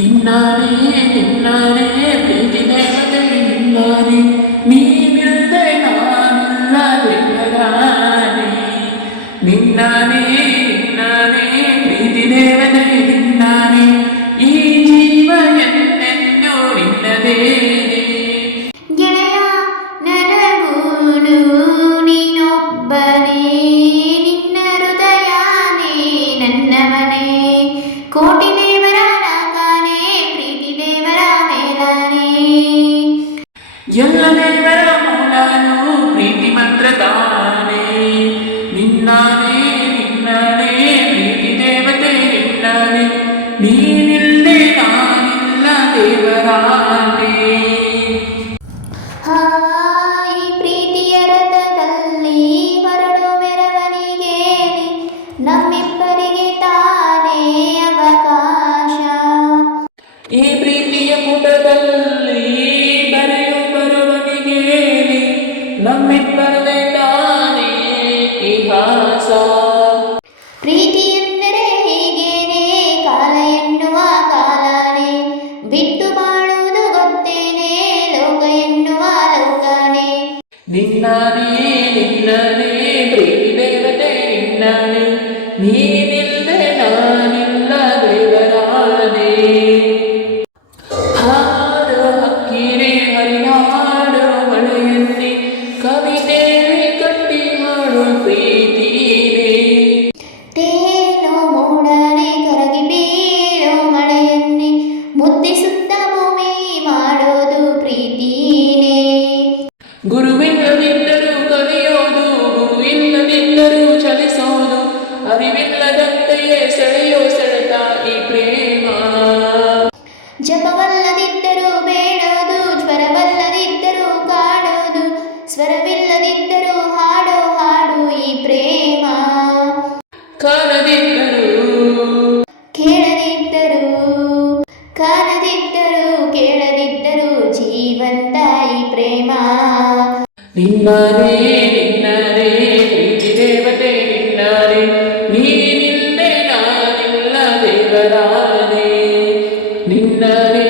ನಿನ್ನಾನೇ ನಿನ್ನಾನೇ ಪ್ರೀತಿ ದೇವತೆ ನಿನ್ನಾನೇ ನೀನಿಲ್ಲದೆ ನಾನಿಲ್ಲ ದೇವರಾಣೆ ನಿನ್ನಾನೇ ನಿನ್ನಾನೇ ಪ್ರೀತಿ ದೇವತೆ ನಿನ್ನಾನೇ ಈ ಜೀವ ಎಂದೆಂದೂ ನಿನ್ನದೇನೆ ಗೆಳೆಯ ನನಗೂನು ನೀನೊಬ್ಬನೇ ನಿನ್ನ ಹೃದಯನೇ ನನ್ನ ಮನೆ ಕೋಟಿ ದೇವರ ನಾಗಾನೆ ಪ್ರೀತಿ ದೇವರ ಮೇಲಾನೆ ಎಲ್ಲ ದೇವರ ಮೂಲನು ಪ್ರೀತಿ ಮಂತ್ರ ತಾನೇ ನಿನ್ನಾನೇ ನಿನ್ನಾನೇ ಪ್ರೀತಿ ದೇವತೆ ನಿನ್ನಾನೇ ನೀನಿಲ್ಲದೆ ನಾನಿಲ್ಲ ದೇವರಾಣೆ ಈ ಪ್ರೀತಿಯ ರಥದಲ್ಲಿ ಹೊರಡು ಮೆರವಣಿಗೆ ನಮ್ಮಿಬ್ಬರಿಗೆ ತಾನೇ ಅವಕಾಶ ಈ ಪ್ರೀತಿಯ ಪುಟದಲ್ಲಿ ಬರೆಯು ಬರವಣಿಗೆ ನಮ್ಮಿಬ್ಬರದೇ ತಾನೇ ಇತಿಹಾಸ ಪ್ರೀತಿ ಎಂದರೆ ಹೀಗೇನೆ ಕಾಲ ಎನ್ನುವ ಕಾಲನೇ ಬಿಟ್ಟು ಬಾಳುವುದು ಗೊತ್ತೇನೆ ಲೋಕ ಎನ್ನುವ ಲೋಕನೇ ನಿನ್ನಾನೇ ನಿನ್ನಾನೇ ಪ್ರೀತಿ ದೇವತೆ ನಿನ್ನಾನೇ ನೀನಿಲ್ಲದೆ ನಾನಿಲ್ಲ ದೇವರಾಣೆ ಹಾಡು ಹಕ್ಕಿನೇ ಹರಿನಾಡು ಮಳೆಯಲ್ಲಿ ಕವಿತೆ ಕಟ್ಟಿ ಹಾಡು ಪ್ರೀತಿನೇ ತೇನೋ ಮೂಡನೆ ಕರಗಿ ಬೀಳೋ ಮಳೆಯನ್ನೇ ಮುದ್ದಿಸುತ್ತ ಭೂಮಿ ಮಾಡೋದು ಪ್ರೀತಿನೇ ಗುರುವಿಲ್ಲದಿದ್ದರೂ ಕಲಿಯೋದು ಗುರುವಿಲ್ಲದಿದ್ದರೂ ಚಲಿಸೋದು ಅರಿವಿಲ್ಲದಂತೆಯೇ ಸೆಳೆಯೋ ಸೆಳೆತ ಈ ಪ್ರೇಮ ಜಪವಲ್ಲದಿದ್ದರೂ ಬೇಡೋದು ಸ್ವರವಲ್ಲದಿದ್ದರೂ ಕಾಡೋದು ಸ್ವರವಿಲ್ಲದಿದ್ದರೂ ಹಾಡೋ ಹಾಡು ಈ ಪ್ರೇಮ ಕಾಣದಿದ್ದರೂ ಕೇಳದಿದ್ದರೂ ಕಾಣದಿದ್ದರೂ ಕೇಳದಿದ್ದರೂ ಜೀವಂತ ಈ ಪ್ರೇಮ ನಿನ್ನಾನೇ ನಿನ್ನಾನೇ ಪ್ರೀತಿ ದೇವತೆ ನಿನ್ನಾನೇ ನೀನಿಲ್ಲದೆ ನಾನಿಲ್ಲ ದೇವರಾಣೆ ನಿನ್ನಾನೇ